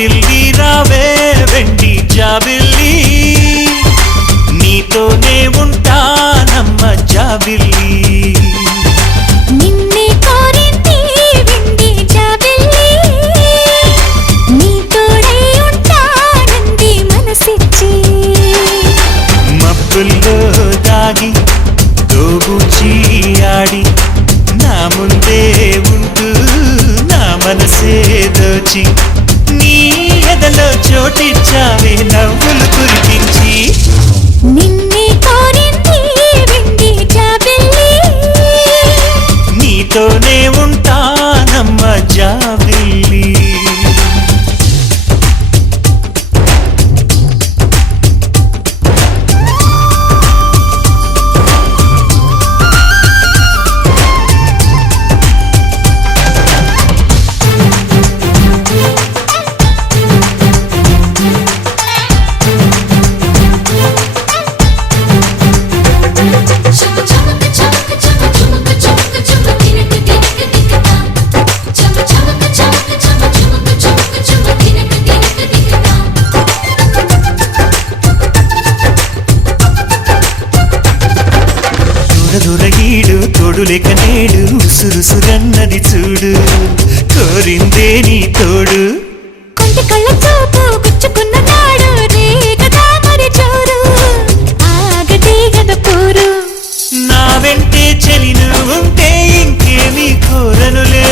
జాబిల్లి రావే వెండి జాబిల్లి నీతోనే ఉంటానమ్మ జాబిల్లి నిన్నే కోరింది వెండి జాబిల్లి నీతోనే ఉంటానంది మనసిచ్చి మబ్బుల్లో దాగి దోబూచి ఆడి నా ముందే ఉంటూ నా మనసే దోచి నీ ఎదలో చోటిచ్చావే నవ్వులు కురిపించి నిన్నే కోరింది వెండి జాబిల్లి నీతోనే ఉంటానమ్మ జాబిల్లి దొరగీడు తోడులేక నేడు సురుసురన్నది చూడు కోరిందే నీ తోడు కొంటి కళ్ళ చూపు గుచ్చుకున్న నాడు రేగదా మరి చోరు ఆగదే గద పోరు నా వెంటే చెలిను ఉంటే ఇంకేమీ కోరనులే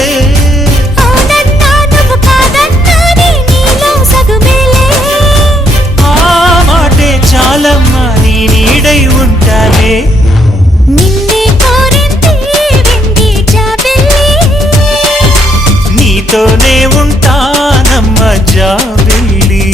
అవునన్నా నువ్వు కాదన్నానే నీలో సగుమేలే ఆ మాటే చాలమ్మా నీ నీడై ఉంటానే నిన్నే కోరింది వెండి జాబిల్లి నీతోనే ఉంటానమ్మ జాబిల్లి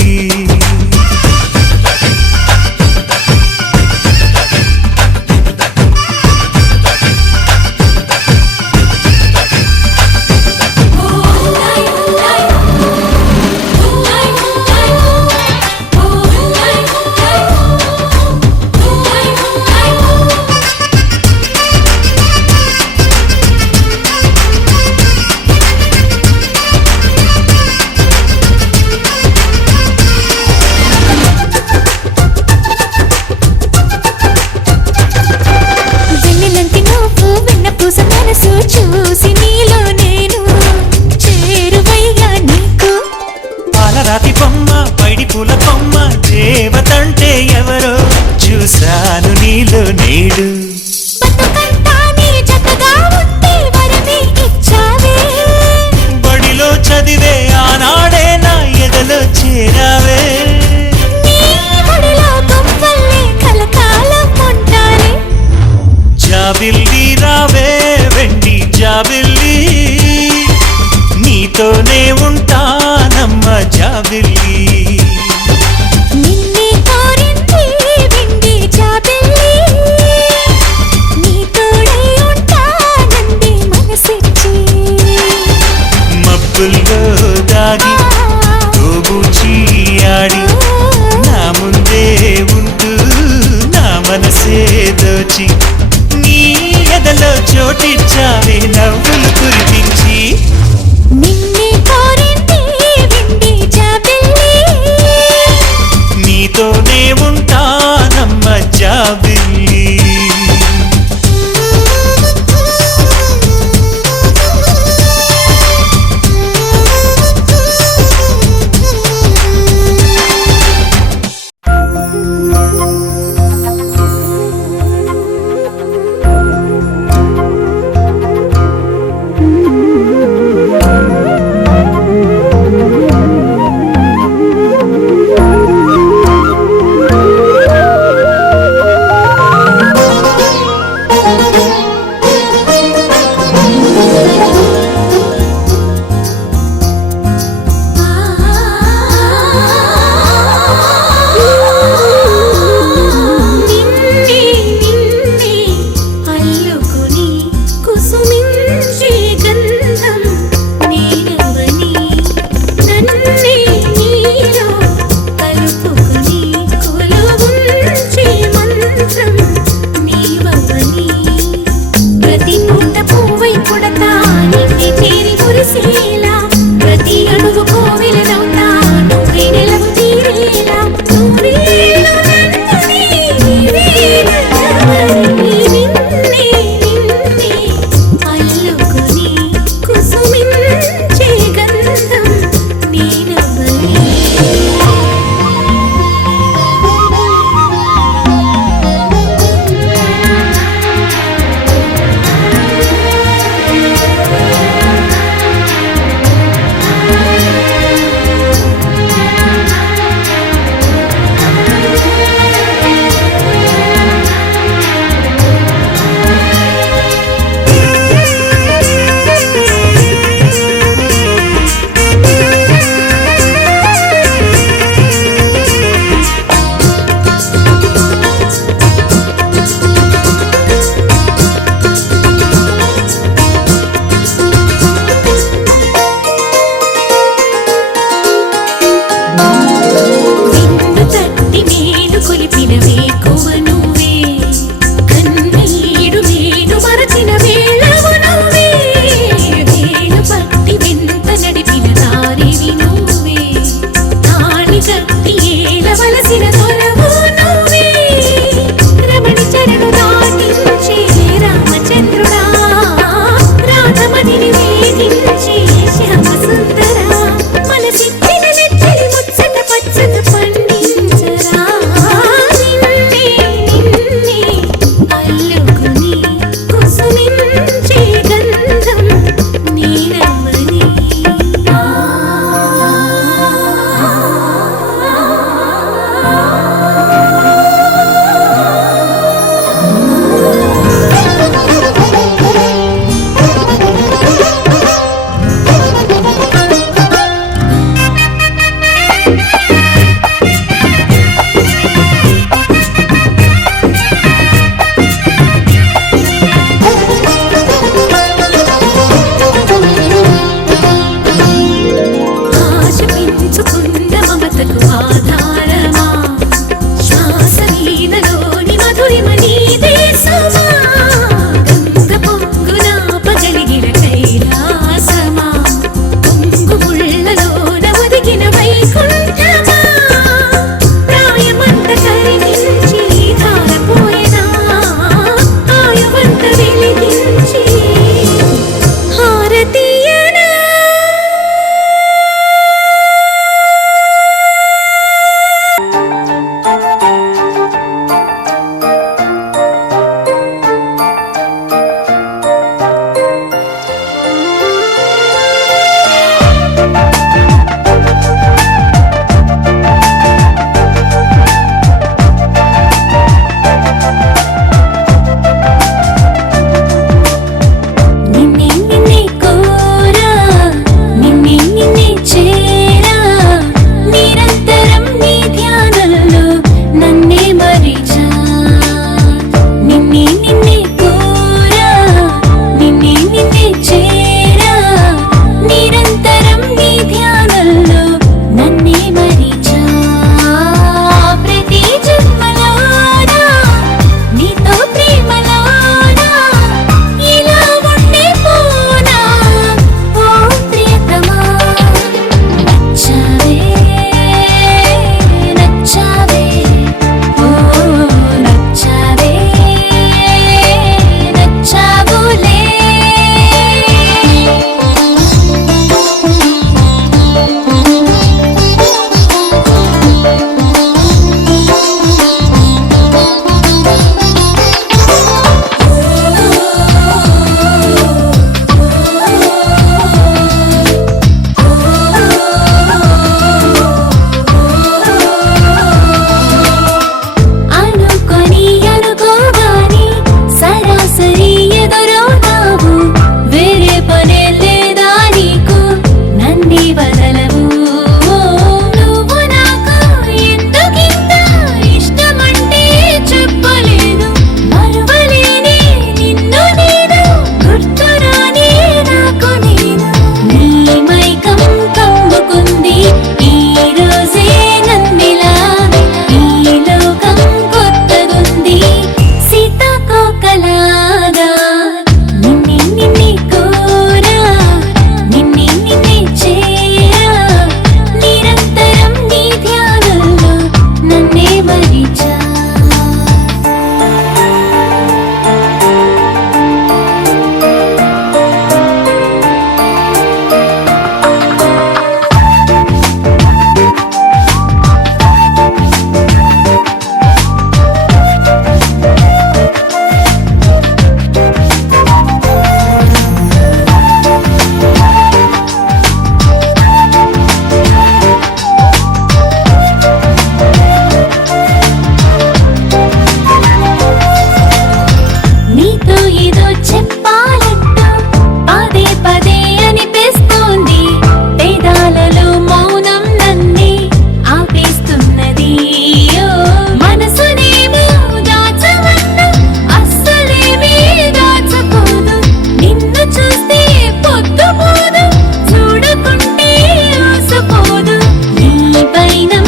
వెన్నెలంటి నువ్వు వెన్న పూస మనసు చూసి నీలో నేను చేరువయ్యా నీకు పాలరాతి బొమ్మ పైడి పూల బొమ్మ దేవతంటే ఎవరో చూశాను నీలో నేడు బతుకంతా నీ జతగా ఉంటే వరమే ఇచ్చావే బడిలో చదివే ఆనాడే నా ఎదలో చేరావే నీ ఒడిలో గువ్వల్లే కలకాలం ఉంటానే జాబిల్లి రావే వెండి జాబిల్లి నీతోనే ఉంటానమ్మ జాబిల్లి నిన్నే కోరింది వెండి జాబిల్లి నీతోడై ఉంటానంది మనసిచ్చి మబ్బుల్లో దాగి దోబూచి ఆడి నా ముందే ఉంటూ నా మనసే దోచి నీ ఎదలో చోటిచ్చావే నవ్వులు కురిపించి నిన్నే కోరింది వెండి జాబిల్లి నీతోనే ఉంటానమ్మ జాబిల్లి ప్రతి అడుగు కోవిలనవుతా నిన్నే చేరా నిరంతరం నీ ధ్యానంలో నన్నే మరిచా ప్రతి జన్మలోనా నీతో ప్రేమలోనా ఇలా ఉండిపోనా ఓ ప్రియతమా నచ్చావే నచ్చావే ఓ నచ్చావే నచ్చావులే అనుకొని అనుకోగాని సరాసరి ఎదురవుతావు వేరే పనే లేదా నీకు నన్నే వదలవు నువ్వు నాకు ఎందుకింత ఇష్టమంటే చెప్పలేదు మరువలేనే నిన్ను నేను గుర్తురానే నాకు నేను నీ మైకం కమ్ముకుంది ఈ రోజే నన్నిలా ఈ లోకం కొత్తగుంది సీతాకోకలాగా నిన్నే నిన్నే కోరా నిన్నే నిన్నే చేరా నిరంతరం నీ ధ్యానంలో నన్నే మరిచా నీతో ఏదో చెప్పాలంటూ పదే పదే అనిపిస్తోంది పేదాలలో మౌనం నన్నే ఆపేస్తున్నది ఓ మనసునేమో దాచవన్నా అస్సలేమీ దాచకోదు నిన్ను చూస్తే పొద్దుపోదు చూడకుంటే ఆసపోదు నీ పైనం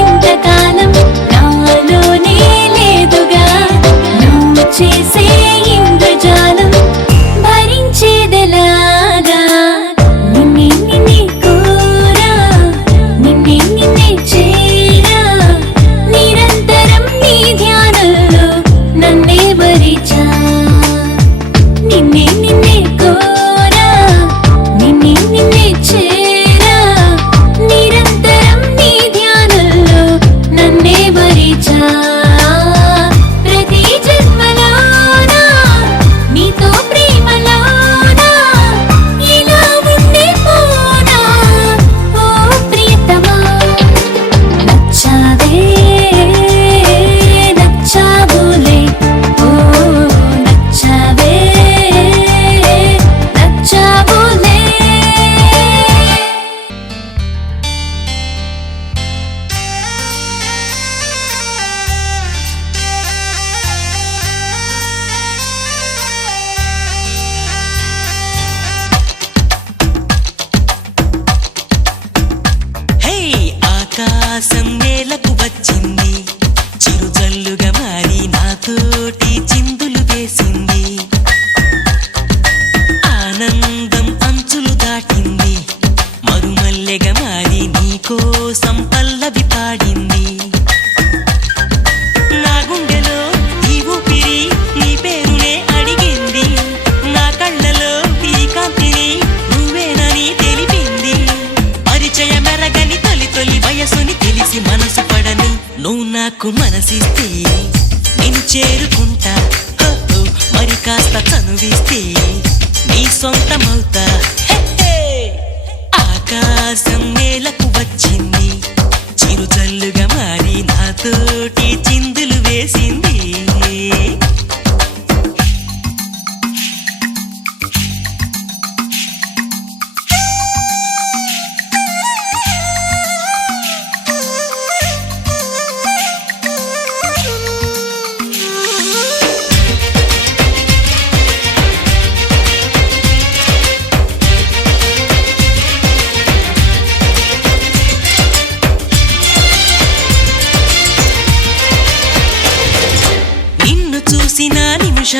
ఇంతకాలం నాలోనే లేదుగా నువ్వు చేసే ఇంద్రజాలం భరించేదెలాగా నిన్నే నిన్నే కోరా నిన్నే నిన్నే చేరా నిరంతరం నీ ధ్యానంలో నన్నే మరిచా నిన్నే నిన్నే కోరా నిన్నే నిన్నే చేరా నిరంతరం నీ ధ్యానంలో నన్నే మరిచా ప్రతి జన్మలోనా నీతో ప్రేమలోనా ఇలా ఉండిపోనా ఓ ప్రియతమా నచ్చావే నచ్చావులే ఓ నచ్చావే నచ్చావులే హే ఆకాశం నేలకు వచ్చింది చిరుజల్లుగా మారి నాతోటి చిందులు వేసింది ఆనందం అంచులు దాటింది మరుమల్లెగా మారి నీకోసం పల్లవి పాడింది నా గుండెలో ఈ ఊపిరి నీ పేరునే అడిగింది నా కళ్ళలో ఈ కాంతిని నువ్వేనని తెలిపింది పరిచయమెరగని తొలి తొలి వయసుని తెలిసి మనసు పడని నువ్వు నాకు మనసిస్తే నేను చేరుకుంటా హో, హో, మరి కాస్త చనువిస్తే నీ సొంతమవుతా హే, హే. ఆకాశం నేలకు వచ్చింది చిరుజల్లుగా మారి నాతోటి చిందులు వేసింది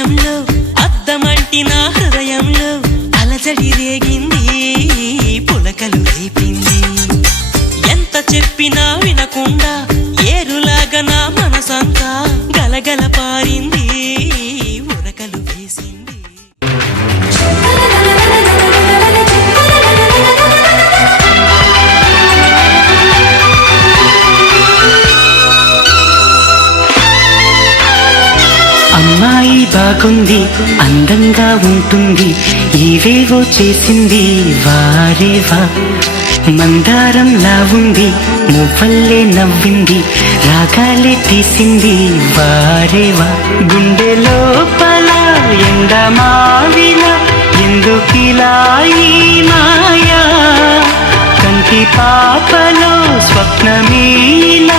అందంలో అద్దమంటి నా హృదయంలో అలజడి రేగింది పులకలు రేపింది ఎంత చెప్పినా వినకుండా ఏరులాగా నా మనసంతా గలగల పారింది ఉరకలు వేసింది అమ్మాయి బాగుంది అందంగా ఉంటుంది ఏవేవో చేసింది వారేవా మందారంలా ఉంది మువ్వల్లే నవ్వింది రాగాలే తీసింది వారేవా గుండె లోపల ఎండమావిలా ఎందుకిలా ఈ మాయా కంటి పాపలో స్వప్నమీలా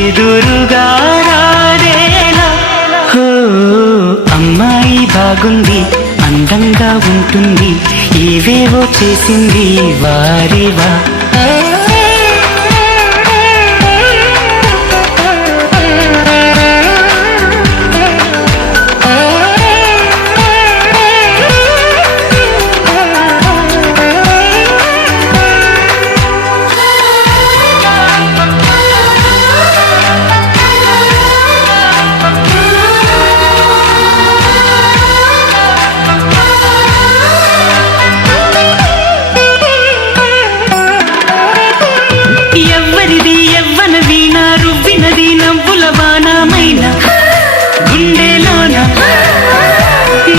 ఎదురుగా రారేలా హో అమ్మాయి బాగుంది అందంగా ఉంటుంది ఏవేవో చేసింది వారేవా ఎవ్వరిది ఎవ్వన వీణ రువ్వినది నవ్వుల వానమైన గుండెలోన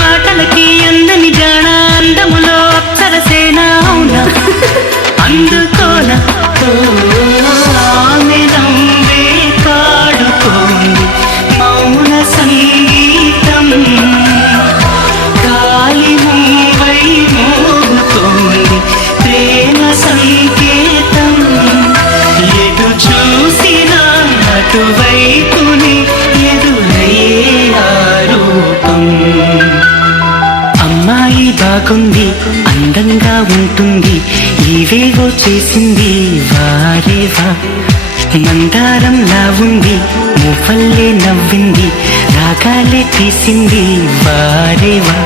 మాటలకి అందని జాణ అందములో అప్సరసేన అవునా అందుకోన ఆమె నవ్వే కాడుతోంది మౌన సంగీతం గాలి మూవై మోగుతోంది ప్రేమ సంకేతం ఎటు చూసినా అటువైపుని ఎదురయ్యే ఆరూపం అమ్మాయి బాగుంది అందంగా ఉంటుంది ఏవేవో చేసింది వారేవా మందారంలా ఉంది మువ్వల్లే నవ్వింది రాగాలే తీసింది వారేవా